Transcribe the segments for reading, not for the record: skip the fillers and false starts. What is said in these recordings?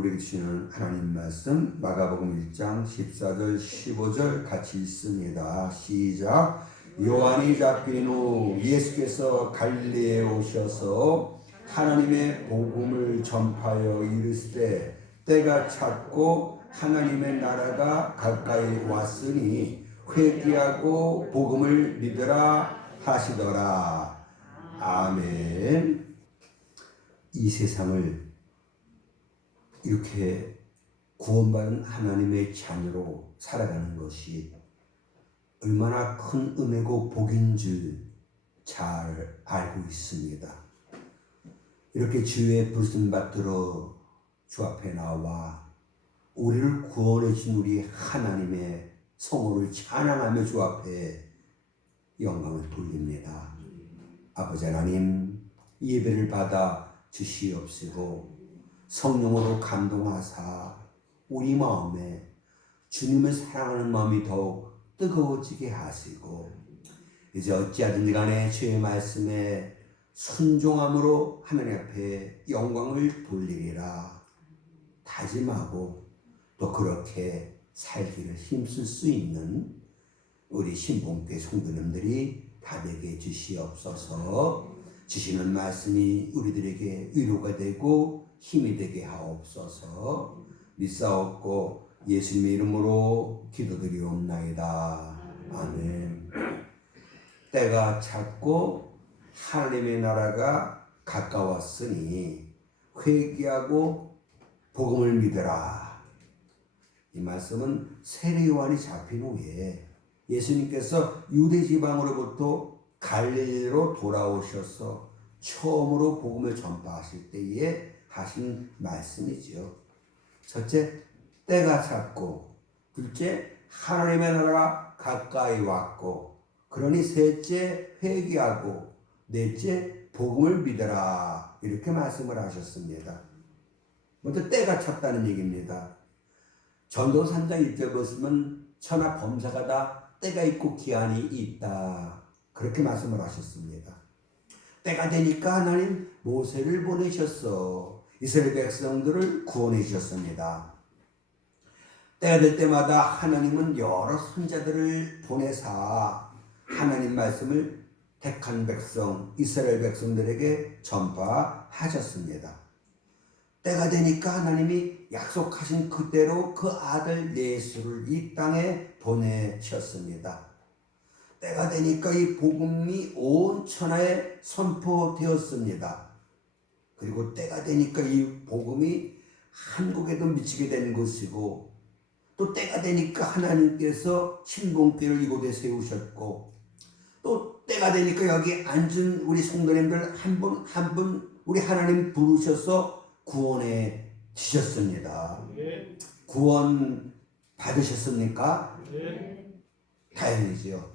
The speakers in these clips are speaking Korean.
우리에게 주시는 하나님 말씀 마가복음 1장 14절 15절 같이 읽습니다. 시작. 요한이 잡힌 후 예수께서 갈릴리에 오셔서 하나님의 복음을 전파하여 이르시되 때가 찼고 하나님의 나라가 가까이 왔으니 회개하고 복음을 믿으라 하시더라. 아멘. 이 세상을 이렇게 구원받은 하나님의 자녀로 살아가는 것이 얼마나 큰 은혜고 복인 줄 잘 알고 있습니다. 이렇게 주의 부르심 받들어 주 앞에 나와 우리를 구원해 주신 우리 하나님의 성호를 찬양하며 주 앞에 영광을 돌립니다. 아버지 하나님, 예배를 받아 주시옵시고 성령으로 감동하사 우리 마음에 주님을 사랑하는 마음이 더욱 뜨거워지게 하시고 이제 어찌하든지 간에 주의 말씀에 순종함으로 하나님 앞에 영광을 돌리리라 다짐하고 또 그렇게 살기를 힘쓸 수 있는 우리 신봉교회 성도님들이 다 되게 주시옵소서. 주시는 말씀이 우리들에게 위로가 되고 힘이 되게 하옵소서. 믿사옵고 예수님의 이름으로 기도드리옵나이다. 아멘. 때가 찼고 하나님의 나라가 가까웠으니 회개하고 복음을 믿으라. 이 말씀은 세례 요한이 잡힌 후에 예수님께서 유대 지방으로부터 갈릴리로 돌아오셔서 처음으로 복음을 전파하실 때에 하신 말씀이지요. 첫째, 때가 찼고, 둘째, 하나님의 나라가 가까이 왔고, 그러니 셋째, 회개하고, 넷째, 복음을 믿어라. 이렇게 말씀을 하셨습니다. 먼저 때가 찼다는 얘기입니다. 전도서 3장 1절 보시면 천하 범사가 다 때가 있고 기한이 있다. 그렇게 말씀을 하셨습니다. 때가 되니까 하나님 모세를 보내셨어. 이스라엘 백성들을 구원해 주셨습니다. 때가 될 때마다 하나님은 여러 선자들을 보내사 하나님 말씀을 택한 백성, 이스라엘 백성들에게 전파하셨습니다. 때가 되니까 하나님이 약속하신 그대로 그 아들 예수를 이 땅에 보내셨습니다. 때가 되니까 이 복음이 온 천하에 선포되었습니다. 그리고 때가 되니까 이 복음이 한국에도 미치게 된 것이고 또 때가 되니까 하나님께서 신봉교회를 이곳에 세우셨고 또 때가 되니까 여기 앉은 우리 성도님들 한 분 한 분 우리 하나님 부르셔서 구원해 주셨습니다. 네. 구원 받으셨습니까? 네. 다행이죠.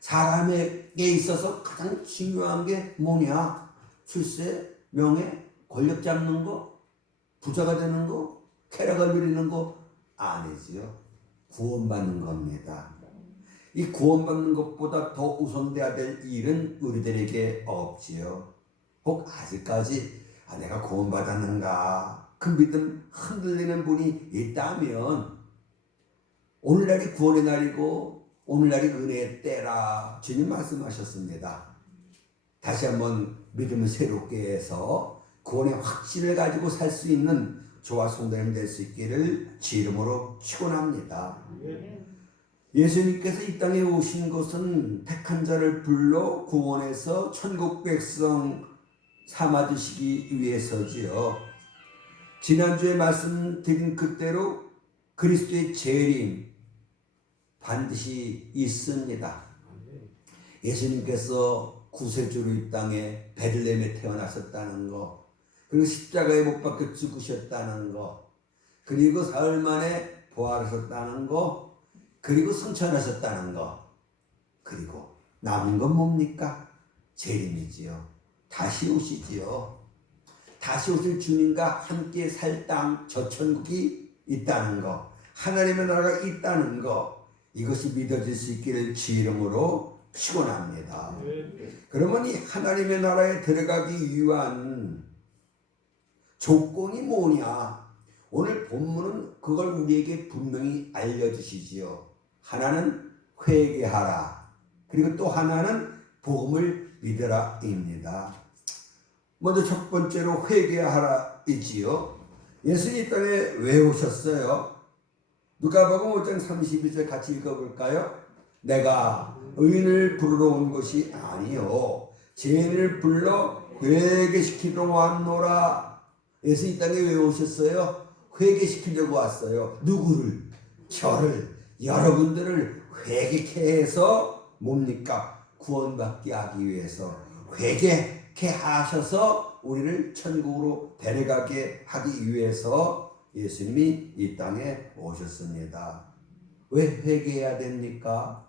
사람에게 있어서 가장 중요한 게 뭐냐? 출세, 명예, 권력 잡는 거, 부자가 되는 거, 쾌락을 누리는 거 아니지요. 구원받는 겁니다. 이 구원받는 것보다 더 우선돼야 될 일은 우리들에게 없지요. 혹 아직까지 내가 구원받았는가? 그 믿음 흔들리는 분이 있다면 오늘날이 구원의 날이고 오늘날이 은혜의 때라 주님 말씀하셨습니다. 다시 한번 믿음을 새롭게 해서 구원의 확신을 가지고 살 수 있는 저와 성도님 될 수 있기를 주 이름으로 축원합니다. 예수님께서 이 땅에 오신 것은 택한 자를 불러 구원해서 천국 백성 삼아주시기 위해서지요. 지난주에 말씀드린 그대로 그리스도의 재림 반드시 있습니다. 예수님께서 구세주로 이 땅에 베들레헴에 태어나셨다는 거, 그리고 십자가에 못 박혀 죽으셨다는 거, 그리고 사흘 만에 부활하셨다는 거, 그리고 승천하셨다는 거, 그리고 남은 건 뭡니까? 재림이지요. 다시 오시지요. 다시 오실 주님과 함께 살 땅 저 천국이 있다는 거, 하나님의 나라가 있다는 거, 이것이 믿어질 수 있기를 주 이름으로 축원합니다. 그러면 이 하나님의 나라에 들어가기 위한 조건이 뭐냐? 오늘 본문은 그걸 우리에게 분명히 알려주시지요. 하나는 회개하라. 그리고 또 하나는 복음을 믿으라입니다. 먼저 첫 번째로 회개하라이지요. 예수님 이 땅에 왜 오셨어요? 누가복음 5장 32절 같이 읽어볼까요? 내가 의인을 부르러 온 것이 아니요 죄인을 불러 회개시키러 왔노라. 예수 이 땅에 왜 오셨어요? 회개시키려고 왔어요. 누구를? 저를, 여러분들을 회개케 해서 뭡니까? 구원받게 하기 위해서 회개케 하셔서 우리를 천국으로 데려가게 하기 위해서 예수님이 이 땅에 오셨습니다. 왜 회개해야 됩니까?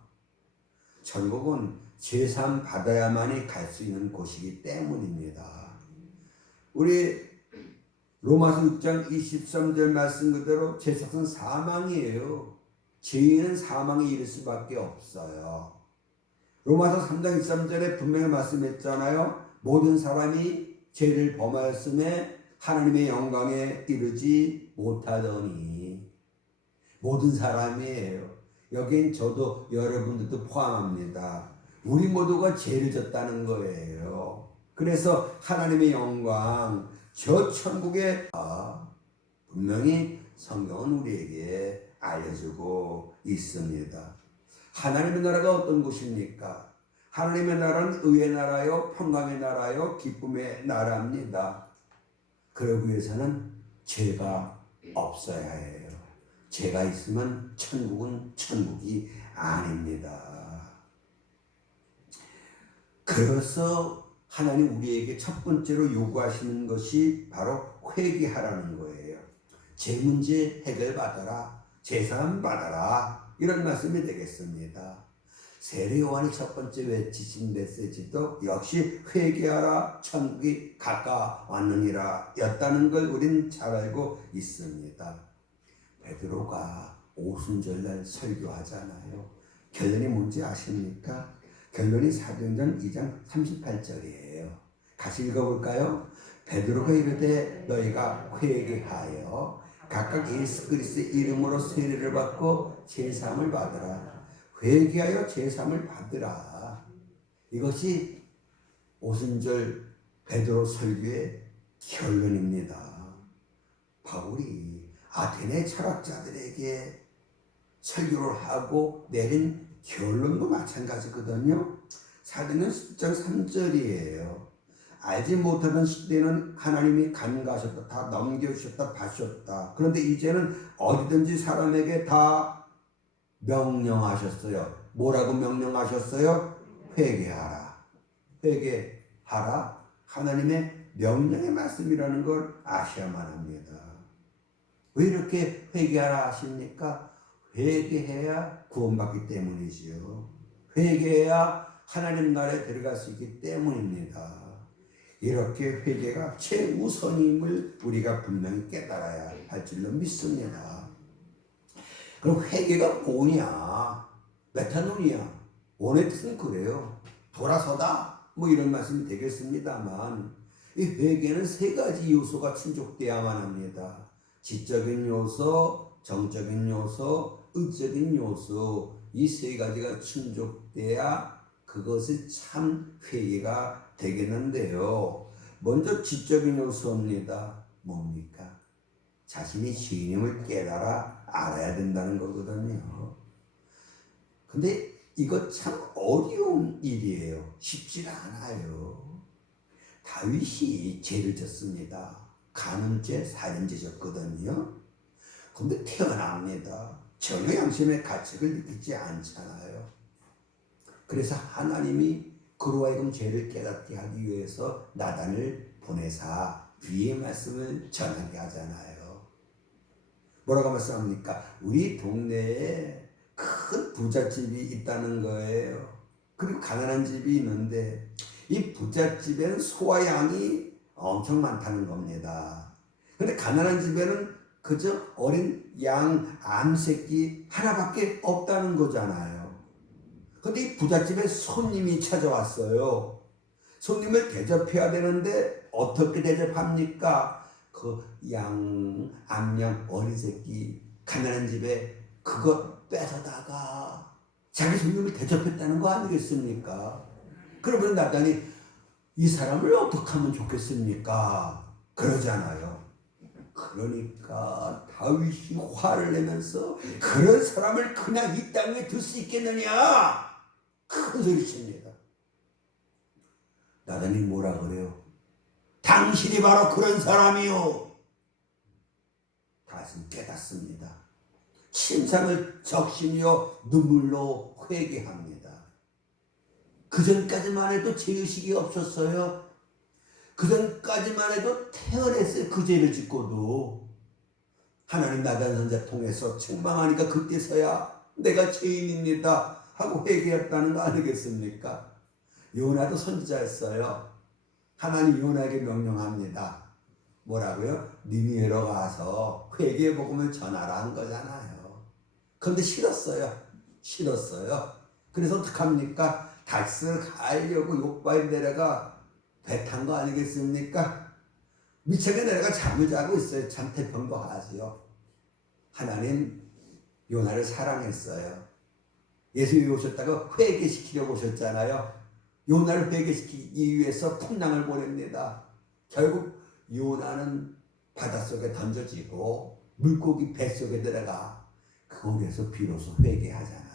천국은 죄사함 받아야만이 갈 수 있는 곳이기 때문입니다. 우리 로마서 6장 23절 말씀 그대로 죄사는 사망이에요. 죄인은 사망에 이를 수밖에 없어요. 로마서 3장 23절에 분명히 말씀했잖아요. 모든 사람이 죄를 범하였음에 하나님의 영광에 이르지 못하더니. 모든 사람이에요. 여긴 저도 여러분들도 포함합니다. 우리 모두가 죄를 졌다는 거예요. 그래서 하나님의 영광, 저 천국에 분명히 성경은 우리에게 알려주고 있습니다. 하나님의 나라가 어떤 곳입니까? 하나님의 나라는 의의 나라요, 평강의 나라요, 기쁨의 나라입니다. 그러기 위해서는 죄가 없어야 해요. 죄가 있으면 천국은 천국이 아닙니다. 그래서 하나님 우리에게 첫 번째로 요구하시는 것이 바로 회개하라는 거예요. 죄 문제 해결받아라. 죄사함 받아라. 이런 말씀이 되겠습니다. 세례 요한이 첫 번째 외치신 메시지도 역시 회개하라 천국이 가까웠느니라 였다는 걸 우린 잘 알고 있습니다. 베드로가 오순절날 설교하잖아요. 결론이 뭔지 아십니까? 결론이 사도행전 2장 38절이에요. 같이 읽어볼까요? 베드로가 이르되 너희가 회개하여 각각 예수 그리스도의 이름으로 세례를 받고 제사함을 받으라. 회개하여 제사함을 받으라. 이것이 오순절 베드로 설교의 결론입니다. 바울이 아테네 철학자들에게 설교를 하고 내린 결론도 마찬가지거든요. 사도행전 10장 3절이에요. 알지 못하던 시대는 하나님이 간과하셨다. 다 넘겨주셨다. 봐주셨다. 그런데 이제는 어디든지 사람에게 다 명령하셨어요. 뭐라고 명령하셨어요? 회개하라. 회개하라. 하나님의 명령의 말씀이라는 걸 아셔야만 합니다. 왜 이렇게 회개하라 하십니까? 회개해야 구원받기 때문이지요. 회개해야 하나님 나라에 들어갈 수 있기 때문입니다. 이렇게 회개가 최우선임을 우리가 분명히 깨달아야 할 줄로 믿습니다. 그럼 회개가 뭐냐? 메타노니아. 원의 뜻은 그래요. 돌아서다. 뭐 이런 말씀이 되겠습니다만 이 회개는 세 가지 요소가 충족돼야만 합니다. 지적인 요소, 정적인 요소, 의적인 요소, 이 세 가지가 충족돼야 그것이 참 회개가 되겠는데요. 먼저 지적인 요소입니다. 뭡니까? 자신이 죄인임을 깨달아 알아야 된다는 거거든요. 근데 이거 참 어려운 일이에요. 쉽지 않아요. 다윗이 죄를 졌습니다. 간음죄, 살인죄 졌거든요. 근데 태어납니다. 전혀 양심의 가책을 느끼지 않잖아요. 그래서 하나님이 그로 하여금 죄를 깨닫게 하기 위해서 나단을 보내사 위의 말씀을 전하게 하잖아요. 뭐라고 말씀합니까? 우리 동네에 큰 부잣집이 있다는 거예요. 그리고 가난한 집이 있는데 이 부잣집에는 소와 양이 엄청 많다는 겁니다. 근데 가난한 집에는 그저 어린 양 암새끼 하나밖에 없다는 거잖아요. 근데 이 부잣집에 손님이 찾아왔어요. 손님을 대접해야 되는데 어떻게 대접합니까? 그 암양 어린 새끼 가난한 집에 그것 뺏어다가 자기 손님을 대접했다는 거 아니겠습니까? 그러면 나단이 이 사람을 어떻게 하면 좋겠습니까? 그러잖아요. 그러니까 다윗이 화를 내면서 그런 사람을 그냥 이 땅에 둘 수 있겠느냐? 큰 소리칩니다. 나단이 뭐라 그래요? 당신이 바로 그런 사람이요. 다윗은 깨닫습니다. 침상을 적시며 눈물로 회개합니다. 그전까지만 해도 죄의식이 없었어요. 그전까지만 해도 태어났어요. 그 죄를 짓고도. 하나님 나단 선자 통해서 책망하니까 그때서야 내가 죄인입니다 하고 회개했다는 거 아니겠습니까? 요나도 선지자였어요. 하나님 요나에게 명령합니다. 뭐라고요? 니느웨로 가서 회개 복음을 전하라 한 거잖아요. 그런데 싫었어요. 그래서 어떡합니까? 닷을 가려고 욕바에 내려가 배 탄 거 아니겠습니까? 미천에 내려가 잠을 자고 있어요. 참 태평도 하지요. 하나님 요나를 사랑했어요. 예수님이 오셨다가 회개시키려고 오셨잖아요. 요나를 회개시키기 위해서 풍랑을 보냅니다. 결국 요나는 바닷속에 던져지고 물고기 뱃속에 들어가 거기에서 비로소 회개하잖아요.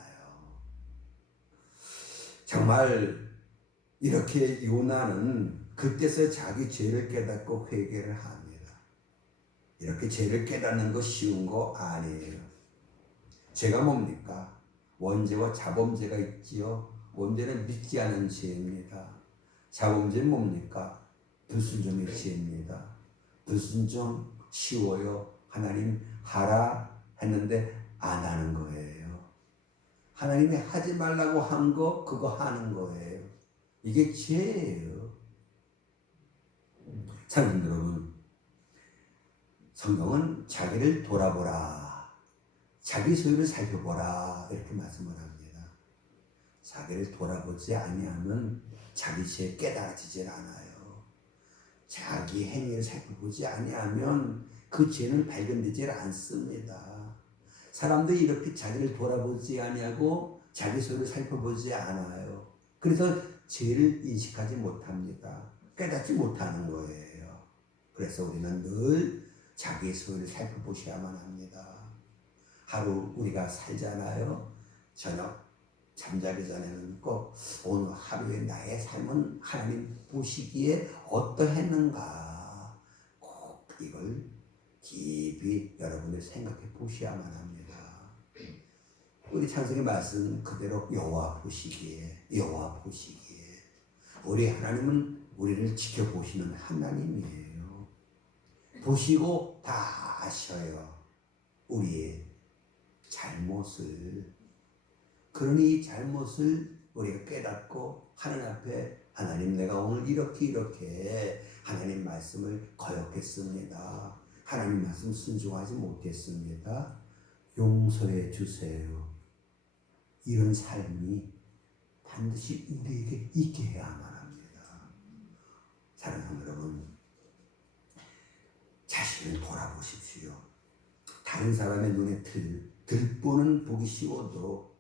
정말 이렇게 요나는 그때서 자기 죄를 깨닫고 회개를 합니다. 이렇게 죄를 깨닫는 거 쉬운 거 아니에요. 죄가 뭡니까? 원죄와 자범죄가 있지요. 원죄는 믿지 않은 죄입니다. 자범죄는 뭡니까? 불순종의 죄입니다. 불순종 쉬워요. 하나님 하라 했는데 안 하는 거예요. 하나님이 하지 말라고 한 거 그거 하는 거예요. 이게 죄예요. 사랑하는 여러분, 성경은 자기를 돌아보라, 자기 소유를 살펴보라 이렇게 말씀을 합니다. 자기를 돌아보지 아니하면 자기 죄 깨달아지질 않아요. 자기 행위를 살펴보지 아니하면 그 죄는 발견되질 않습니다. 사람들이 이렇게 자기를 돌아보지 아니하고 자기 소유를 살펴보지 않아요. 그래서 죄를 인식하지 못합니다. 깨닫지 못하는 거예요. 그래서 우리는 늘 자기의 소유를 살펴보셔야만 합니다. 하루 우리가 살잖아요. 저녁 잠자기 전에는 꼭 오늘 하루의 나의 삶은 하나님 보시기에 어떠했는가 꼭 이걸 깊이 여러분들 생각해 보셔야만 합니다. 우리 찬송의 말씀 그대로 여호와 보시기에 우리 하나님은 우리를 지켜보시는 하나님이에요. 보시고 다 아셔요. 우리의 잘못을. 그러니 이 잘못을 우리가 깨닫고 하나님 앞에 하나님 내가 오늘 이렇게 하나님 말씀을 거역했습니다. 하나님 말씀 순종하지 못했습니다. 용서해 주세요. 이런 삶이 반드시 우리에게 있게 해야만 합니다. 사랑하는 여러분, 자신을 돌아보십시오. 다른 사람의 눈에 들보는 보기 쉬워도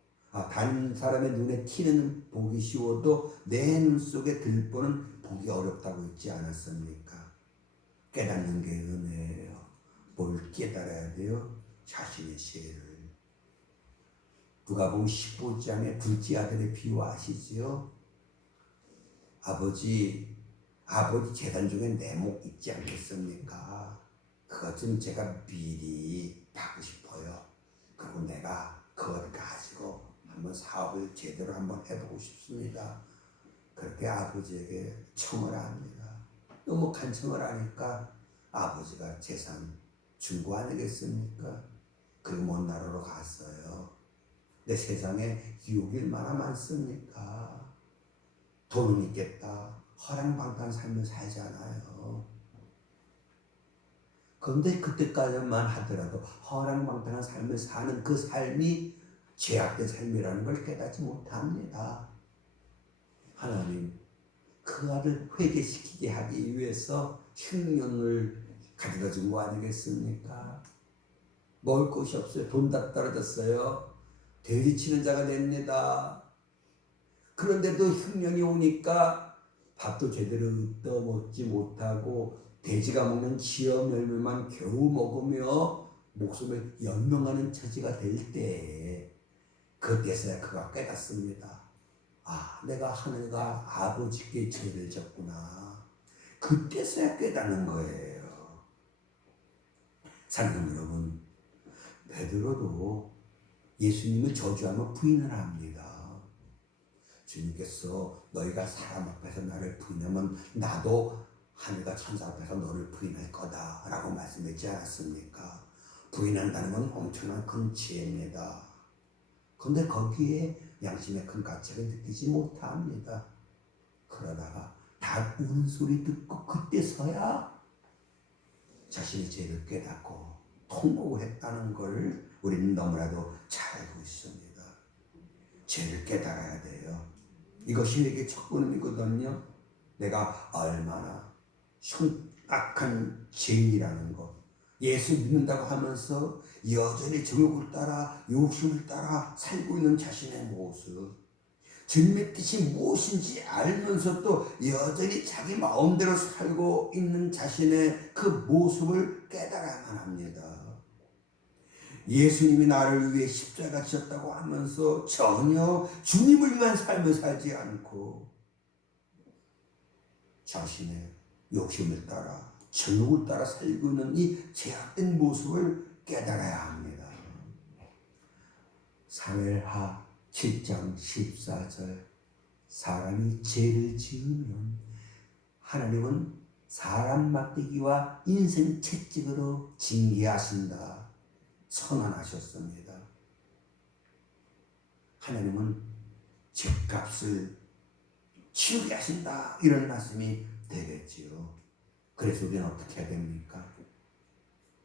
다른 사람의 눈에 티는 보기 쉬워도 내 눈 속에 들보는 보기 어렵다고 있지 않았습니까? 깨닫는 게 은혜예요. 뭘 깨달아야 돼요? 자신의 죄를. 누가복음 15장에 둘째 아들의 비유 아시지요? 아버지 재단 중에 내목 있지 않겠습니까? 그것 좀 제가 미리 받고 싶어요. 그리고 내가 그걸 가지고 한번 사업을 제대로 한번 해보고 싶습니다. 그렇게 아버지에게 청을 합니다. 너무 간청을 하니까 아버지가 재산 준 거 아니겠습니까? 그리고 먼 나라로 갔어요. 내 세상에 유혹이 얼마나 많습니까? 돈은 있겠다. 허랑방탕한 삶을 살잖아요. 그런데 그때까지만 하더라도 허랑방탕한 삶을 사는 그 삶이 죄악된 삶이라는 걸 깨닫지 못합니다. 하나님 그 아들 회개시키게 하기 위해서 10년을 가져다 준 거 아니겠습니까? 먹을 것이 없어요. 돈 다 떨어졌어요. 대리치는 자가 됩니다. 그런데도 흉년이 오니까 밥도 제대로 떠먹지 못하고 돼지가 먹는 지엄 열매만 겨우 먹으며 목숨을 연명하는 처지가 될 때, 그때서야 그가 깨닫습니다. 아, 내가 하늘과 아버지께 죄를 졌구나. 그때서야 깨닫는 거예요. 사랑하는 여러분, 베드로도 예수님을 저주하며 부인을 합니다. 주님께서 너희가 사람 앞에서 나를 부인하면 나도 하늘과 천사 앞에서 너를 부인할 거다 라고 말씀했지 않았습니까? 부인한다는 건 엄청난 큰 지혜입니다. 그런데 거기에 양심의 큰 가책을 느끼지 못합니다. 그러다가 다 우는 소리 듣고 그때서야 자신의 죄를 깨닫고 통곡을 했다는 걸 우리는 너무나도 잘 알고 있습니다. 죄를 깨달아야 돼요. 이것이 내게 첫걸음이거든요. 내가 얼마나 흉악한 죄인이라는 것, 예수 믿는다고 하면서 여전히 정욕을 따라 욕심을 따라 살고 있는 자신의 모습, 주님의 뜻이 무엇인지 알면서도 여전히 자기 마음대로 살고 있는 자신의 그 모습을 깨달아야만 합니다. 예수님이 나를 위해 십자가 지셨다고 하면서 전혀 주님을 위한 삶을 살지 않고 자신의 욕심을 따라 정욕을 따라 살고 있는 이 죄악된 모습을 깨달아야 합니다. 사무엘하 7장 14절, 사람이 죄를 지으면 하나님은 사람 막대기와 인생 채찍으로 징계하신다 선언하셨습니다. 하나님은 죄값을 치우게 하신다, 이런 말씀이 되겠지요. 그래서 우리는 어떻게 해야 됩니까?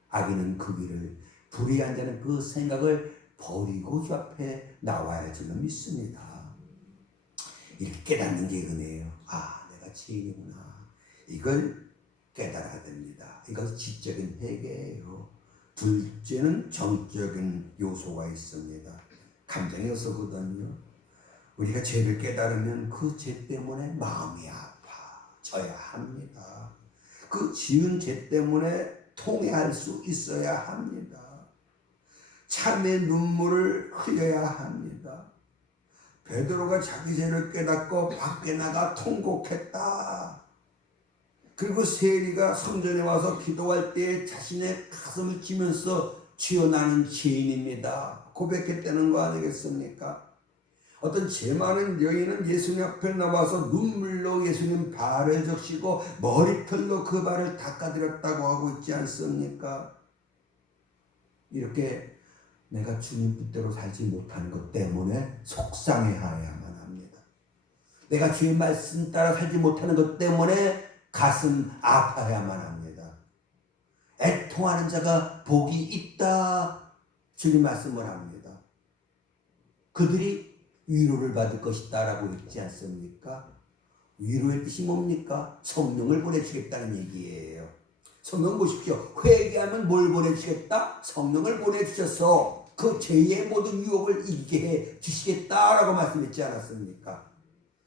악인은 그 길을, 불의한 자는 그 생각을 버리고 주 앞에 나와야 저는 믿습니다. 이렇게 깨닫는 게 은혜예요. 아, 내가 죄인이구나. 이걸 깨달아야 됩니다. 이것은 지적인 회개예요. 둘째는 정적인 요소가 있습니다. 감정의 요소거든요. 우리가 죄를 깨달으면 그 죄 때문에 마음이 아파져야 합니다. 그 지은 죄 때문에 통회할 수 있어야 합니다. 참의 눈물을 흘려야 합니다. 베드로가 자기 죄를 깨닫고 밖에 나가 통곡했다. 그리고 세리가 성전에 와서 기도할 때 자신의 가슴을 치면서 주여 나는 죄인입니다 고백했다는 거 아니겠습니까? 어떤 죄 많은 여인은 예수님 앞에 나와서 눈물로 예수님 발을 적시고 머리털로 그 발을 닦아드렸다고 하고 있지 않습니까? 이렇게 내가 주님 뜻대로 살지 못하는 것 때문에 속상해야만 합니다. 내가 주의 말씀 따라 살지 못하는 것 때문에 가슴 아파야만 합니다. 애통하는 자가 복이 있다, 주님 말씀을 합니다. 그들이 위로를 받을 것이다 라고 있지 않습니까? 위로의 뜻이 뭡니까? 성령을 보내주겠다는 얘기예요. 성령 보십시오. 회개하면 뭘 보내주겠다? 성령을 보내주셔서 그 죄의 모든 유혹을 이기게 해 주시겠다라고 말씀했지 않았습니까?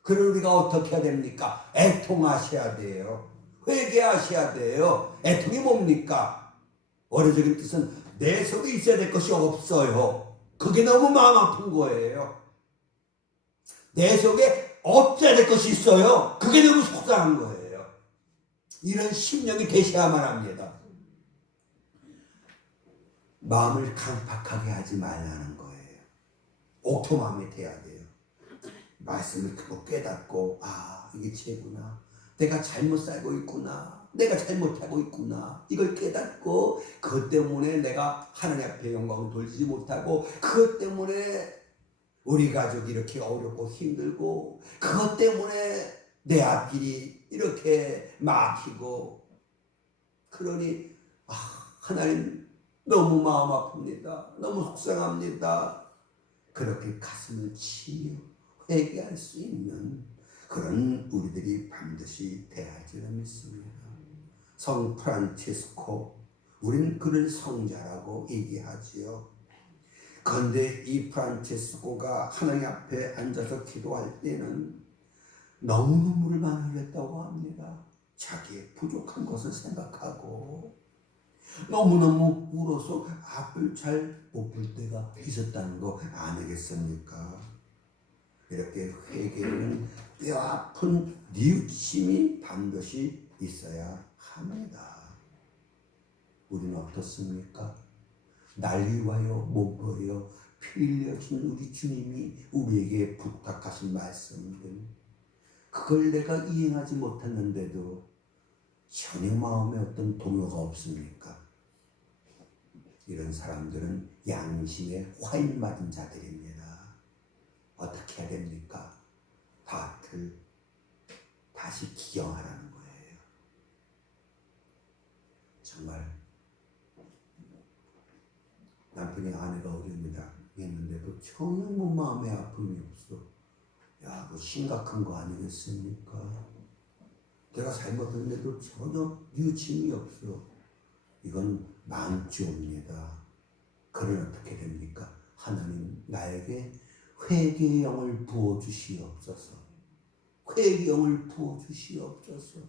그럼 우리가 어떻게 해야 됩니까? 애통하셔야 돼요. 회개하셔야 돼요. 애통이 뭡니까? 원어적인 뜻은 내 속에 있어야 될 것이 없어요. 그게 너무 마음 아픈 거예요. 내 속에 없어야 될 것이 있어요. 그게 너무 속상한 거예요. 이런 심령이 되셔야만 합니다. 마음을 강팍하게 하지 말라는 거예요. 옥토마음이 돼야 돼요. 말씀을 크고 깨닫고, 아, 이게 죄구나. 내가 잘못 살고 있구나. 내가 잘못하고 있구나. 이걸 깨닫고 그것 때문에 내가 하나님 앞에 영광을 돌리지 못하고, 그것 때문에 우리 가족이 이렇게 어렵고 힘들고, 그것 때문에 내 앞길이 이렇게 막히고, 그러니 하나님 너무 마음 아픕니다. 너무 속상합니다. 그렇게 가슴을 치며 회개할 수 있는 그런 우리들이 반드시 돼야 할 줄 믿습니다. 성 프란치스코, 우리는 그를 성자라고 얘기하지요. 그런데 이 프란치스코가 하나님 앞에 앉아서 기도할 때는 너무 눈물을 많이 흘렸다고 합니다. 자기의 부족한 것을 생각하고 너무너무 울어서 앞을 잘 못 볼 때가 있었다는 거 아니겠습니까? 이렇게 회개는 뼈아픈 뉘우침이 반드시 있어야 합니다. 우리는 어떻습니까? 날 위하여 몸버려 피 흘려준 우리 주님이 우리에게 부탁하신 말씀들, 그걸 내가 이행하지 못했는데도 전혀 마음에 어떤 동요가 없습니까? 이런 사람들은 양심에 화인 맞은 자들입니다. 어떻게 해야 됩니까? 밭을 다시 기경하라는 거예요. 정말 남편이 아내가 어렵니다 했는데도 전혀 뭐 마음에 아픔이 없어. 야, 뭐 심각한 거 아니겠습니까? 내가 잘못했는데도 전혀 뉘우침이 없어. 이건 망조입니다. 그러면 어떻게 됩니까? 하나님 나에게 회개의 영을 부어주시옵소서. 회개의 영을 부어주시옵소서.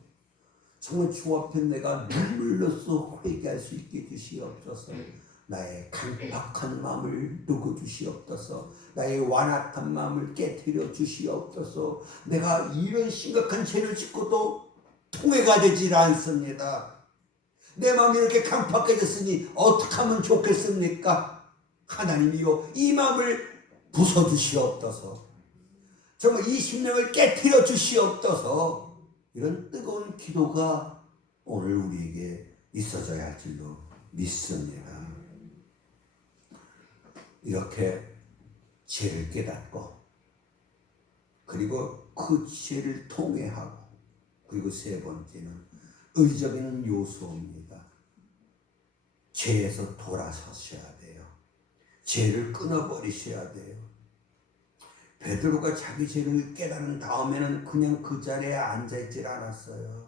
정말 주 앞에 내가 눈물로써 회개할 수 있게 해주시옵소서. 나의 강박한 마음을 녹여주시옵소서. 나의 완악한 마음을 깨뜨려 주시옵소서. 내가 이런 심각한 죄를 짓고도 통해가 되질 않습니다. 내 마음이 이렇게 강팍해졌으니 어떻게 하면 좋겠습니까? 하나님이요, 이 마음을 부숴주시옵소서. 정말 이 심령을 깨뜨려 주시옵소서. 이런 뜨거운 기도가 오늘 우리에게 있어져야 할 줄로 믿습니다. 이렇게 죄를 깨닫고 그리고 그 죄를 통회하고, 그리고 세 번째는 의적인 요소입니다. 죄에서 돌아서셔야 돼요. 죄를 끊어버리셔야 돼요. 베드로가 자기 죄를 깨달은 다음에는 그냥 그 자리에 앉아있질 않았어요.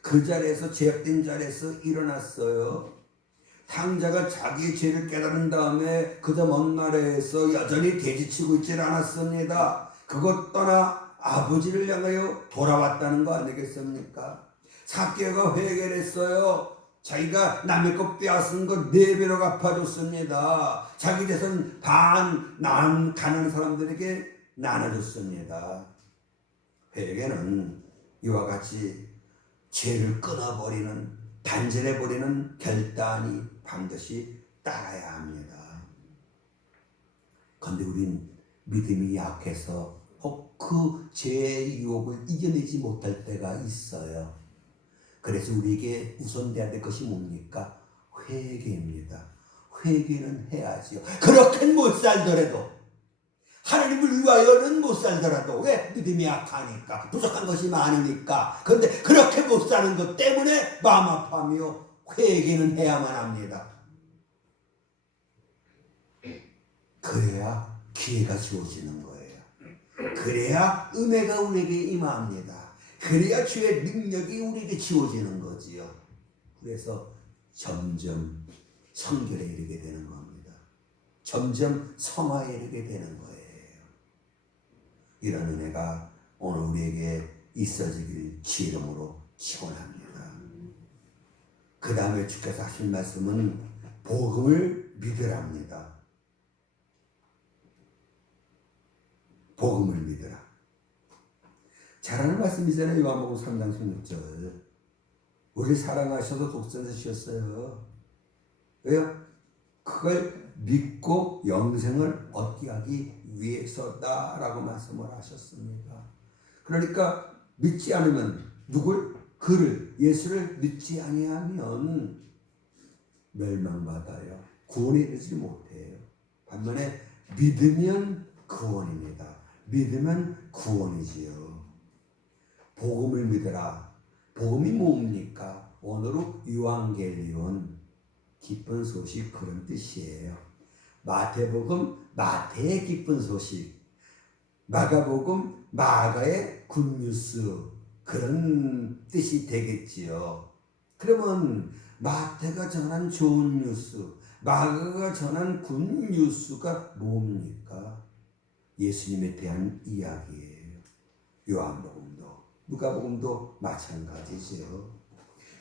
그 자리에서, 죄악된 자리에서 일어났어요. 탕자가 자기의 죄를 깨달은 다음에 그저 먼 나라에서 여전히 대지치고 있질 않았습니다. 그것 떠나 아버지를 향하여 돌아왔다는 거 아니겠습니까? 삭개가 회개를 했어요. 자기가 남의 것 빼앗은 것 4배로 갚아줬습니다. 자기 재산 반 가난한 사람들에게 나눠줬습니다. 회개는 이와 같이 죄를 끊어버리는, 단절해버리는 결단이 반드시 따라야 합니다. 그런데 우린 믿음이 약해서 그 죄의 유혹을 이겨내지 못할 때가 있어요. 그래서 우리에게 우선돼야 될 것이 뭡니까? 회개입니다. 회개는 해야지요. 그렇게 못 살더라도, 하나님을 위하여는 못 살더라도, 왜? 믿음이 약하니까, 부족한 것이 많으니까. 그런데 그렇게 못 사는 것 때문에 마음 아파하며 회개는 해야만 합니다. 그래야 기회가 주어지는 거예요. 그래야 은혜가 우리에게 임합니다. 그래야 주의 능력이 우리에게 주어지는 거지요. 그래서 점점 성결에 이르게 되는 겁니다. 점점 성화에 이르게 되는 거예요. 이런 은혜가 오늘 우리에게 있어지길 주 이름으로 축원합니다. 그 다음에 주께서 하신 말씀은 복음을 믿으랍니다. 복음을 믿으라. 잘하는 말씀이잖아요. 요한복음 3장 16절. 우리 사랑하셔서 독생자 주셨어요. 왜요? 그걸 믿고 영생을 얻게 하기 위해서다라고 말씀을 하셨습니다. 그러니까 믿지 않으면, 누굴? 그를, 예수를 믿지 아니하면 멸망받아요. 구원에 이르지 못해요. 반면에 믿으면 구원입니다. 믿으면 구원이지요. 복음을 믿으라. 복음이 뭡니까? 오늘은 유앙겔리온, 기쁜 소식, 그런 뜻이에요. 마태복음, 마태의 기쁜 소식, 마가복음, 마가의 굿뉴스, 그런 뜻이 되겠지요. 그러면 마태가 전한 좋은 뉴스, 마가가 전한 굿 뉴스가 뭡니까? 예수님에 대한 이야기예요. 요한복음도 누가복음도 마찬가지죠.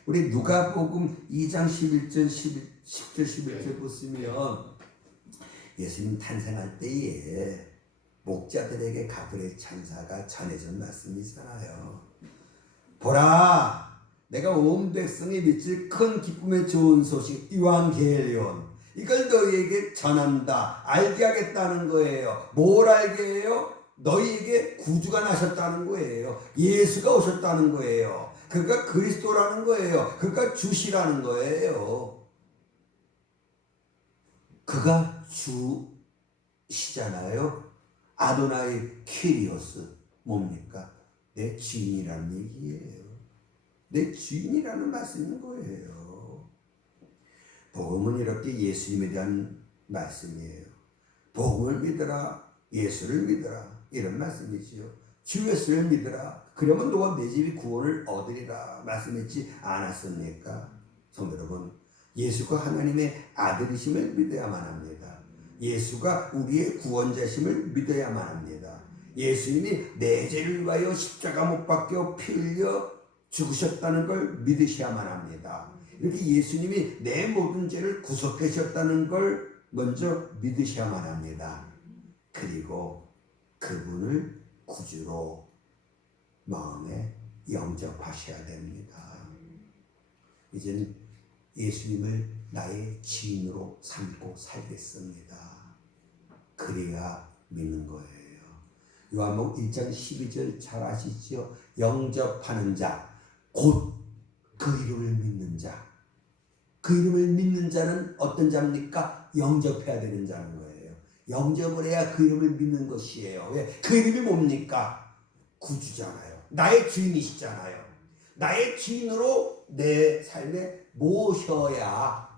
우리 누가복음 2장 11절 10절 11절 보시면 예수님 탄생할 때에 목자들에게 가브리엘 천사가 전해준 말씀이잖아요. 보라, 내가 온 백성이 미칠 큰 기쁨의 좋은 소식 이완겔리온, 이걸 너희에게 전한다. 알게 하겠다는 거예요. 뭘 알게 해요? 너희에게 구주가 나셨다는 거예요. 예수가 오셨다는 거예요. 그가 그리스도라는 거예요. 그가 주시라는 거예요. 그가 주시잖아요. 아도나이 키리오스, 뭡니까? 내 주인이라는 얘기예요. 내 주인이라는 말씀인 거예요. 복음은 이렇게 예수님에 대한 말씀이에요. 복음을 믿어라, 예수를 믿어라, 이런 말씀이지요. 주 예수를 믿어라, 그러면 너와 내 집이 구원을 얻으리라 말씀했지 않았습니까? 성도 여러분, 예수가 하나님의 아들이심을 믿어야만 합니다. 예수가 우리의 구원자심을 믿어야만 합니다. 예수님이 내 죄를 위하여 십자가 못 박혀 피 흘려 죽으셨다는 걸 믿으셔야만 합니다. 이렇게 예수님이 내 모든 죄를 구속하셨다는 걸 먼저 믿으셔야만 합니다. 그리고 그분을 구주로 마음에 영접하셔야 됩니다. 이제는 예수님을 나의 지인으로 삼고 살겠습니다. 그래야 믿는 거예요. 요한복음 1장 12절 잘 아시죠? 영접하는 자, 곧 그 이름을 믿는 자. 그 이름을 믿는 자는 어떤 자입니까? 영접해야 되는 자는 거예요. 영접을 해야 그 이름을 믿는 것이에요. 왜? 그 이름이 뭡니까? 구주잖아요. 나의 주인이시잖아요. 나의 주인으로 내 삶에 모셔야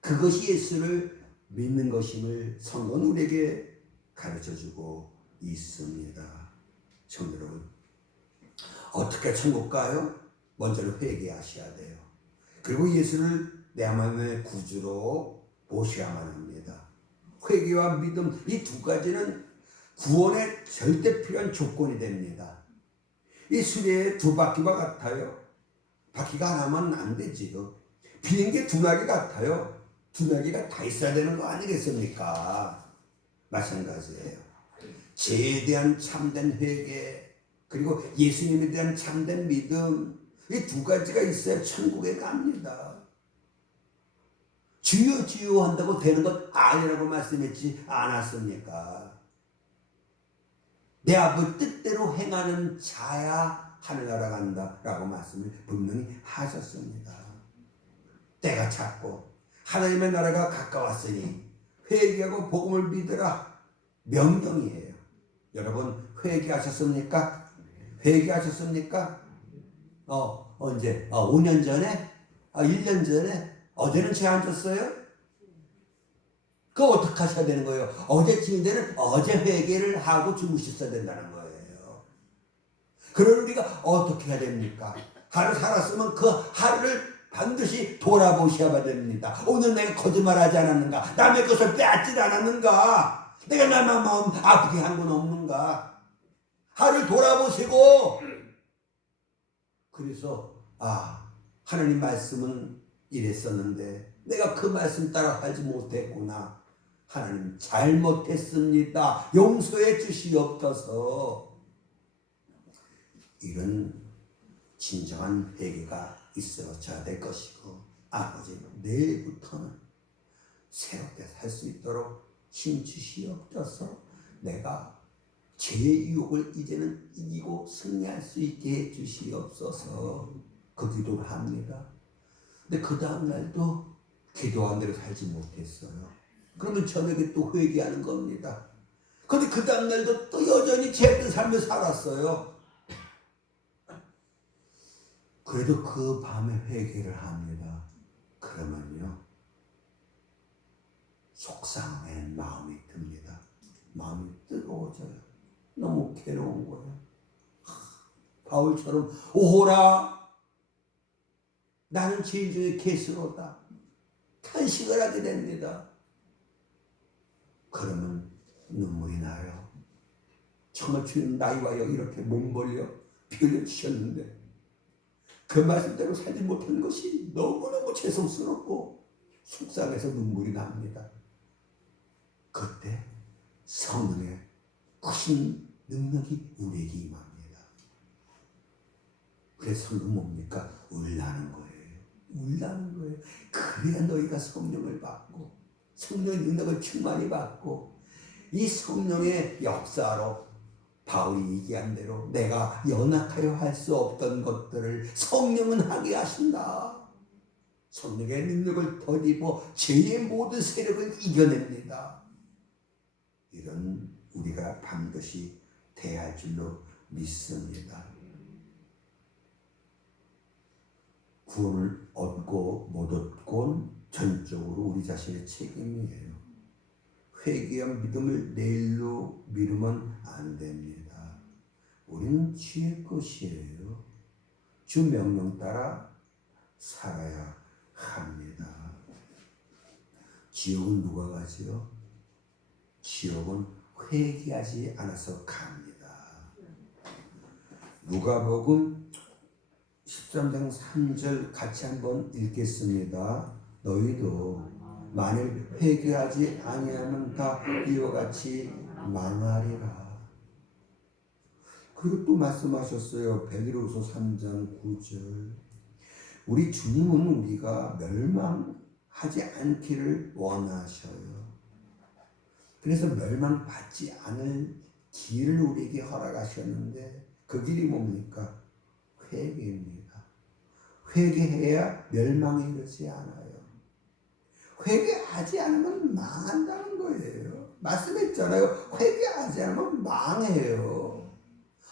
그것이 예수를 믿는 것임을 성경은 우리에게 가르쳐주고 있습니다. 성도 여러분, 어떻게 천국 가요? 먼저는 회개하셔야 돼요. 그리고 예수를 내 마음의 구주로 모셔야만 합니다. 회개와 믿음, 이 두 가지는 구원의 절대 필요한 조건이 됩니다. 이 수레의 두 바퀴와 같아요. 바퀴가 하나만 안 되지요. 비행기 두 날개 같아요. 두 날개가 다 있어야 되는 거 아니겠습니까? 마찬가지예요. 죄에 대한 참된 회개, 그리고 예수님에 대한 참된 믿음, 이 두 가지가 있어야 천국에 갑니다. 주여 주여 한다고 되는 것 아니라고 말씀했지 않았습니까? 내 아버지 뜻대로 행하는 자야 하늘나라 간다라고 말씀을 분명히 하셨습니다. 때가 찼고 하나님의 나라가 가까웠으니 회개하고 복음을 믿으라 명령이에요. 여러분 회개하셨습니까? 회개하셨습니까? 언제? 5년 전에? 1년 전에? 어제는 죄 안 졌어요? 그거 어떻게 하셔야 되는 거예요? 어제 증인되는 어제 회개를 하고 주무셨어야 된다는 거예요. 그런 우리가 어떻게 해야 됩니까? 하루 살았으면 그 하루를 반드시 돌아보셔야 됩니다. 오늘 내가 거짓말하지 않았는가? 남의 것을 빼앗지 않았는가? 내가 남의 마음 아프게 한 건 없는가? 하루를 돌아보시고, 그래서 하나님 말씀은 이랬었는데 내가 그 말씀 따라 살지 못했구나. 하나님 잘못했습니다. 용서해 주시옵소서. 이런 진정한 회개가 있어져야 될 것이고, 아버지 내일부터는 새롭게 살 수 있도록 힘 주시옵소서. 내가 죄의 유혹을 이제는 이기고 승리할 수 있게 해주시옵소서. 그 기도를 합니다. 근데 그 다음날도 기도한 대로 살지 못했어요. 그러면 저녁에 또 회개하는 겁니다. 근데 그 다음날도 또 여전히 죄된 삶을 살았어요. 그래도 그 밤에 회개를 합니다. 그러면요, 속상한 마음이 듭니다. 마음이 뜨거워져요. 너무 괴로운 거예요. 바울처럼 오호라 나는 죄인 중에 개수로다. 탄식을 하게 됩니다. 그러면 눈물이 나요. 정말 주님 나이와여 이렇게 몸 벌려 피 흘려 주셨는데 그 말씀대로 살지 못한 것이 너무너무 죄송스럽고 속상해서 눈물이 납니다. 그때 성령의 크신 능력이 우리에게 임합니다. 그래서 성령 뭡니까? 울라는 거예요. 울라는 거예요. 그래야 너희가 성령을 받고 성령의 능력을 충만히 받고 이 성령의 역사로 바울이 얘기한 대로 내가 연약하여 할 수 없던 것들을 성령은 하게 하신다. 성령의 능력을 덧입어 죄의 모든 세력을 이겨냅니다. 이런 우리가 반드시 대할 줄로 믿습니다. 구원을 얻고 못 얻곤 전적으로 우리 자신의 책임이에요. 회개한 믿음을 내일로 미루면 안 됩니다. 우리는 주의 것이에요. 주 명령 따라 살아야 합니다. 지옥은 누가 가지요? 지옥은 회개하지 않아서 갑니다. 누가복음 13장 3절 같이 한번 읽겠습니다. 너희도 만일 회개하지 아니하면 다 이와 같이 망하리라. 그리고 또 말씀하셨어요. 베드로후서 3장 9절. 우리 주님은 우리가 멸망하지 않기를 원하셔요. 그래서 멸망받지 않을 길을 우리에게 허락하셨는데 그 길이 뭡니까? 회개입니다. 회개해야 멸망에 이르지 않아요. 회개하지 않으면 망한다는 거예요. 말씀했잖아요. 회개하지 않으면 망해요.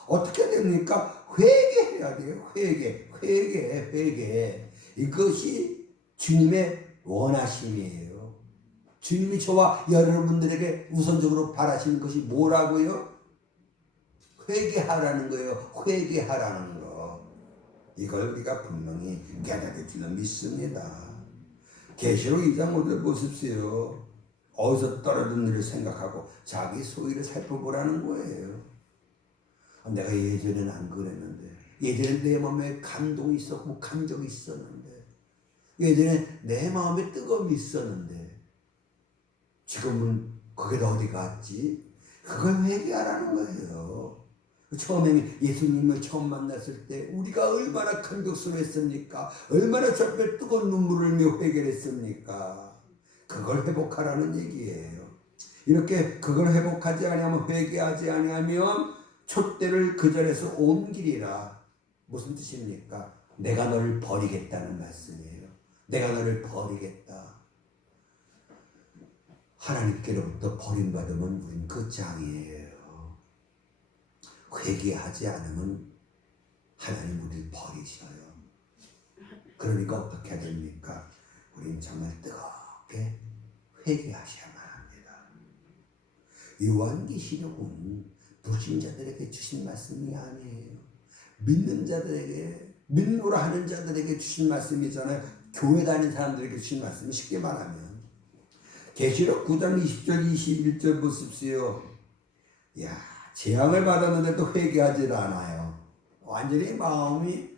어떻게 됩니까? 회개해야 돼요. 회개. 이것이 주님의 원하심이에요. 주님이 저와 여러분들에게 우선적으로 바라시는 것이 뭐라고요? 회개하라는 거예요. 회개하라는 거. 이걸 우리가 분명히 깨닫게 줄로 믿습니다. 계시록 2장 5절 보십시오. 어디서 떨어진 일을 생각하고 자기 소위를 살펴보라는 거예요. 내가 예전에는 안 그랬는데, 예전에 내 마음에 감동이 있었고 감정이 있었는데, 예전에 내 마음에 뜨거움이 있었는데 지금은 그게 다 어디 갔지? 그걸 회개하라는 거예요. 처음에 예수님을 처음 만났을 때 우리가 얼마나 감격스러웠습니까? 얼마나 저 앞에 뜨거운 눈물을 흘며 회개를 했습니까? 그걸 회복하라는 얘기예요. 이렇게 그걸 회복하지 아니하면, 회개하지 아니하면 촛대를 그 자리에서 옮기리라. 무슨 뜻입니까? 내가 너를 버리겠다는 말씀이에요. 내가 너를 버리겠다. 하나님께로부터 버림받으면 우린 끝장이에요. 회개하지 않으면 하나님 우리를 버리셔요. 그러니까 어떻게 해야 됩니까? 우린 정말 뜨겁게 회개하셔야만 합니다. 요한계시록은 불신자들에게 주신 말씀이 아니에요. 믿는 자들에게, 믿노라 하는 자들에게 주신 말씀이잖아요. 교회 다니는 사람들에게 주신 말씀이, 쉽게 말하면. 계시록 9장 20절 21절 보십시오. 야, 재앙을 받았는데도 회개하지 않아요. 완전히 마음이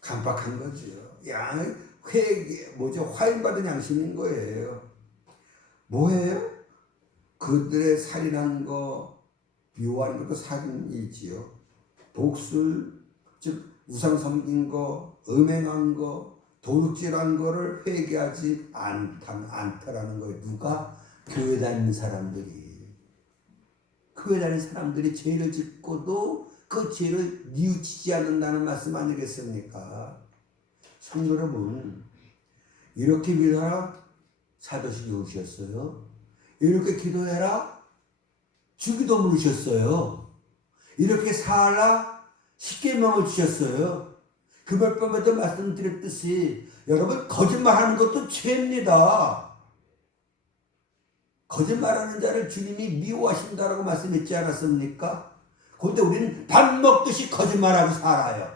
강박한 거죠. 야, 화인받은 양심인 거예요. 뭐예요? 그들의 살인한 거, 묘한 것도 살인이지요. 독술, 즉 우상 섬긴 거, 음행한 거, 도둑질한 거를 회개하지 않다라는 거예요. 누가? 교회 다니는 사람들이. 교회 다니는 사람들이 죄를 짓고도 그 죄를 뉘우치지 않는다는 말씀 아니겠습니까? 성도 여러분, 이렇게 기도하라 사도시 누르셨어요. 이렇게 기도해라 주기도 누르셨어요. 이렇게 살라 십계명을 주셨어요. 그 몇 번에도 말씀드렸듯이 여러분, 거짓말하는 것도 죄입니다. 거짓말하는 자를 주님이 미워하신다라고 말씀했지 않았습니까? 그런데 우리는 밥 먹듯이 거짓말하고 살아요.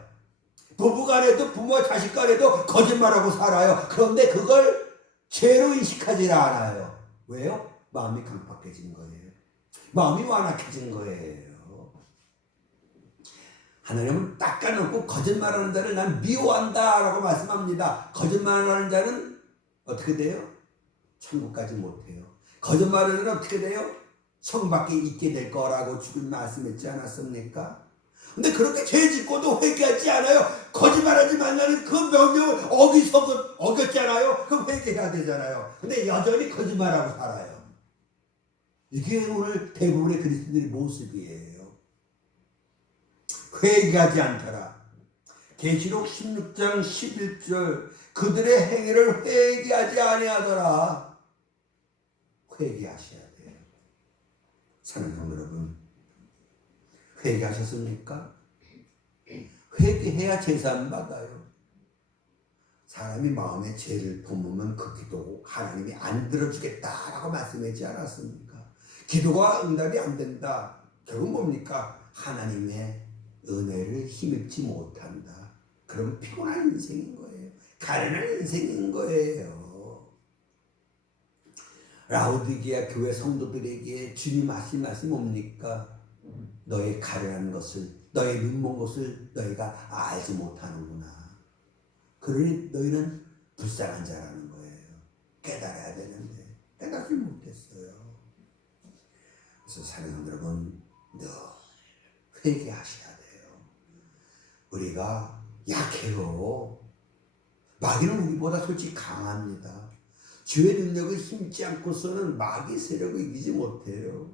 부부간에도 부모와 자식간에도 거짓말하고 살아요. 그런데 그걸 죄로 인식하지 않아요. 왜요? 마음이 강팍해진 거예요. 마음이 완악해진 거예요. 하나님은 닦아놓고 거짓말하는 자를 난 미워한다 라고 말씀합니다. 거짓말하는 자는 어떻게 돼요? 천국까지 못해요. 거짓말하는 자는 어떻게 돼요? 청 밖에 있게 될 거라고 주님 말씀했지 않았습니까? 근데 그렇게 죄 짓고도 회개하지 않아요. 거짓말하지 말라는 그 명령을 어겼잖아요. 그럼 회개해야 되잖아요. 근데 여전히 거짓말하고 살아요. 이게 오늘 대부분의 그리스도인의 모습이에요. 회개하지 않더라. 계시록 16장 11절 그들의 행위를 회개하지 아니하더라. 회개하셔야 돼요. 사랑하는 성도 여러분, 회개하셨습니까? 회개해야 제사함 받아요. 사람이 마음에 죄를 품으면 그 기도 하나님이 안 들어주겠다라고 말씀하지 않았습니까? 기도가 응답이 안 된다. 결국 뭡니까? 하나님의 은혜를 힘입지 못한다. 그럼 피곤한 인생인 거예요. 가련한 인생인 거예요. 라오디게아 교회 성도들에게 주님 하신 말씀이 뭡니까? 너의 가련한 것을, 너의 눈먼 것을 너희가 알지 못하는구나. 그러니 너희는 불쌍한 자라는 거예요. 깨달아야 되는데 깨닫지 못했어요. 그래서 사랑하는 여러분, 늘 회개하셔야 돼요. 우리가 약해요. 마귀는 우리보다 솔직히 강합니다. 주의 능력을 힘지 않고서는 마귀 세력을 이기지 못해요.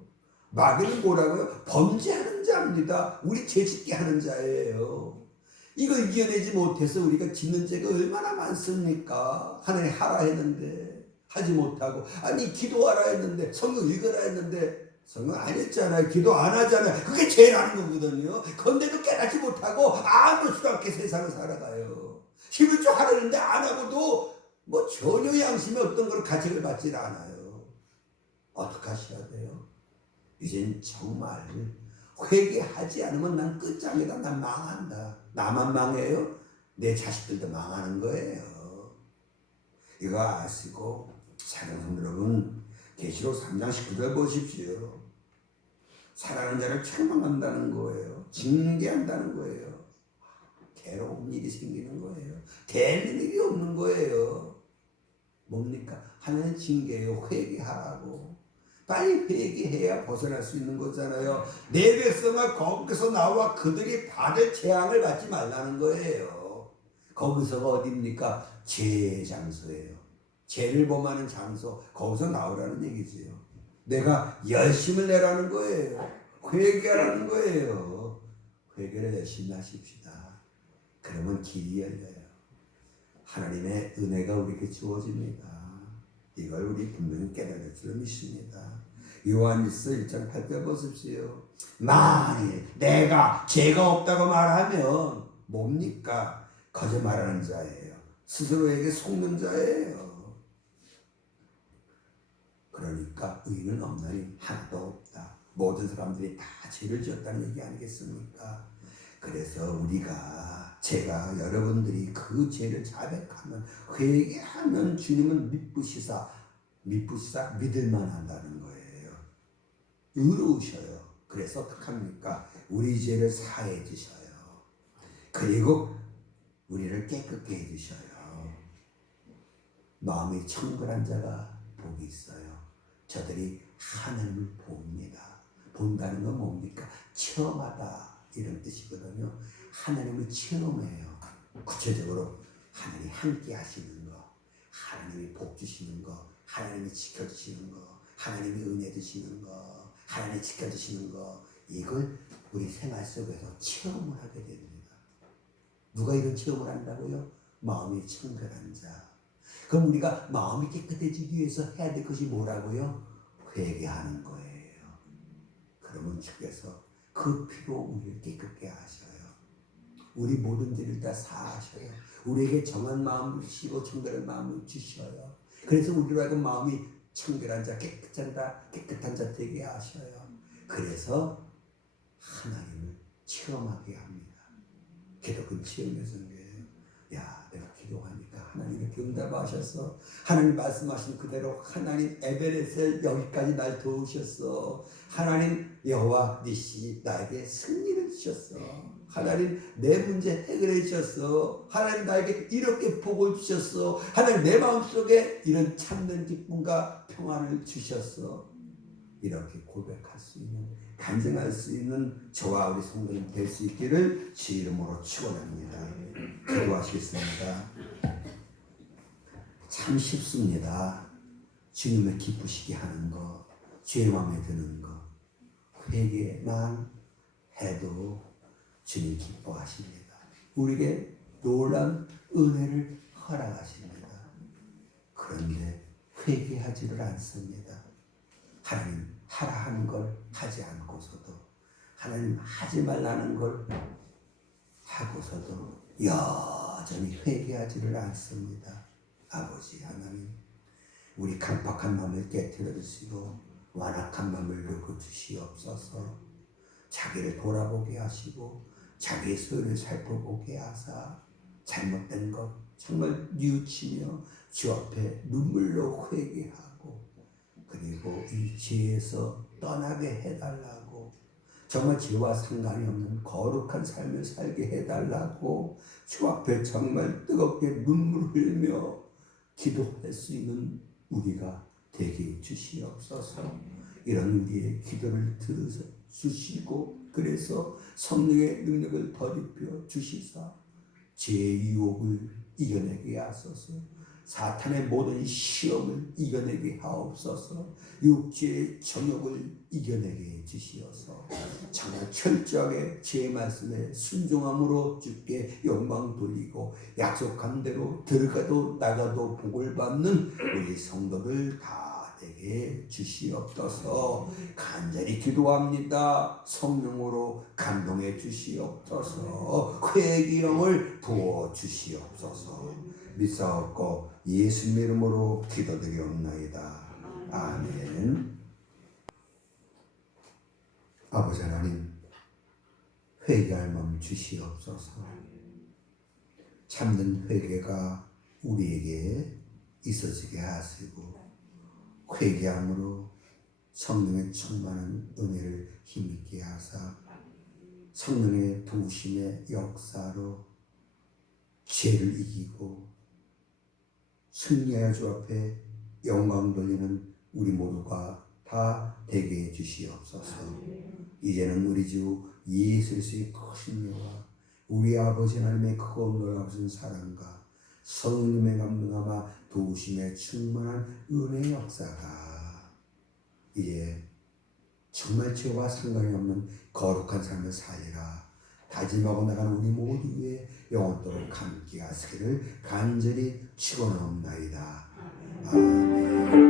마귀는 뭐라고요? 범죄하는 자입니다. 우리 죄짓게 하는 자예요. 이거 이겨내지 못해서 우리가 짓는 죄가 얼마나 많습니까? 하나님 하라 했는데 하지 못하고, 아니 기도하라 했는데, 성경 읽으라 했는데 성경 안 했잖아요. 기도 안 하잖아요. 그게 죄라는 거거든요. 그런데도 깨닫지 못하고 아무렇지도 않게 세상을 살아가요. 11조 하라는데 안 하고도 뭐 전혀 양심의 어떤 걸 가책을 받질 않아요. 어떻게 하셔야 돼요? 이젠 정말 회개하지 않으면 난 끝장이다. 난 망한다. 나만 망해요? 내 자식들도 망하는 거예요. 이거 아시고 사랑하는 여러분, 계시록 3장 19절 보십시오. 사랑하는 자를 책망한다는 거예요. 징계한다는 거예요. 괴로운 일이 생기는 거예요. 되는 일이 없는 거예요. 뭡니까? 하나님 징계예요. 회개하라고. 빨리 회개해야 벗어날 수 있는 거잖아요. 내 백성아 거기서 나와 그들이 받을 재앙을 받지 말라는 거예요. 거기서가 어디입니까? 죄의 장소예요. 죄를 범하는 장소, 거기서 나오라는 얘기지요. 내가 열심을 내라는 거예요. 회개하라는 거예요. 회개를 열심히 하십시다. 그러면 길이 열려요. 하나님의 은혜가 우리에게 주어집니다. 이걸 우리 분명히 깨달을 줄 믿습니다. 요한일서 1장 8절 보십시오. 만일 내가 죄가 없다고 말하면 뭡니까? 거짓말하는 자예요. 스스로에게 속는 자예요. 그러니까 의인은 없나니 하나도 없다. 모든 사람들이 다 죄를 지었다는 얘기 아니겠습니까? 그래서 우리가 제가 여러분들이 그 죄를 자백하면 회개하면 주님은 믿으시사 믿을만 한다는 거예요. 의로우셔요. 그래서 어떻게 합니까? 우리 죄를 사해 주셔요. 그리고 우리를 깨끗게 해주셔요. 마음이 청결한 자가 복이 있어요. 저들이 하나님을 봅니다. 본다는 건 뭡니까? 체험하다 이런 뜻이거든요. 하나님을 체험해요. 구체적으로 하나님이 함께 하시는 거, 하나님이 복 주시는 거, 하나님이 지켜주시는 거, 하나님이 은혜 주시는 거, 하나님이 지켜주시는 거, 이걸 우리 생활 속에서 체험을 하게 됩니다. 누가 이런 체험을 한다고요? 마음이 청결한 자. 그럼 우리가 마음이 깨끗해지기 위해서 해야 될 것이 뭐라고요? 회개하는 거예요. 그러면 주께서 그 피로 우리를 깨끗게 하셔요. 우리 모든 죄를 다 사하셔요. 우리에게 정한 마음을 주시고 청결한 마음을 주셔요. 그래서 우리로 하여금 마음이 청결한 자, 깨끗한 자 되게 하셔요. 그래서 하나님을 체험하게 합니다. 기독은 체험해서 온 거예요. 야, 내가 기도하니까 하나님 이렇게 응답하셨어. 하나님 말씀하신 그대로 하나님 에베레셀 여기까지 날 도우셨어. 하나님 여호와 니시 나에게 승리를 주셨어. 하나님 내 문제 해결해 주셨어. 하나님 나에게 이렇게 복을 주셨어. 하나님 내 마음속에 이런 참된 기쁨과 평안을 주셨어. 이렇게 고백할 수 있는, 간증할 수 있는 저와 우리 성도님 될 수 있기를 주 이름으로 축원합니다. 기도하시겠습니다. 참 쉽습니다. 주님을 기쁘시게 하는 거, 주의 마음에 드는 거, 회개만 해도 주님 기뻐하십니다. 우리에게 놀라운 은혜를 허락하십니다. 그런데 회개하지를 않습니다. 하나님 하라 하는 걸 하지 않고서도, 하나님 하지 말라는 걸 하고서도 여전히 회개하지를 않습니다. 아버지 하나님, 우리 강팍한 마음을 깨뜨려 주시고 완악한 마음을 놓고 주시옵소서. 자기를 돌아보게 하시고 자기의 소유를 살펴보게 하사 잘못된 것 정말 뉘우치며 주 앞에 눈물로 회개하고, 그리고 이 죄에서 떠나게 해달라고, 정말 죄와 상관이 없는 거룩한 삶을 살게 해달라고 주 앞에 정말 뜨겁게 눈물을 흘며 기도할 수 있는 우리가 되게 주시옵소서. 이런 우리의 기도를 들어주시고, 그래서 성령의 능력을 덧입혀 주시사 죄의 유혹을 이겨내게 하소서. 사탄의 모든 시험을 이겨내게 하옵소서. 육체의 정욕을 이겨내게 해주시어서 정말 철저하게 제 말씀에 순종함으로 주께 영광 돌리고, 약속한 대로 들어가도 나가도 복을 받는 우리 성도들 다 되게 주시옵소서. 간절히 기도합니다. 성령으로 감동해 주시옵소서. 회개의 영을 부어 주시옵소서. 믿사옵고 예수님 이름으로 기도드리옵나이다. 아멘. 아버지 하나님, 회개할 마음 주시옵소서. 참된 회개가 우리에게 있어지게 하시고, 회개함으로 성령의 충만한 은혜를 힘있게 하사 성령의 도우심의 역사로 죄를 이기고 승리하여 주 앞에 영광 돌리는 우리 모두가 다 되게 해주시옵소서. 이제는 우리 주 예수 그리스도의 크신 은혜와 우리 아버지 하나님의 크고 놀라우신 사랑과 성령의 감동하마 도우심에 충만한 은혜의 역사가 이제 정말 죄와 상관이 없는 거룩한 삶을 살리라 다짐하고 나가는 우리 모두의 영원토록 함께 하시기를 간절히 축원하옵나이다. 아멘.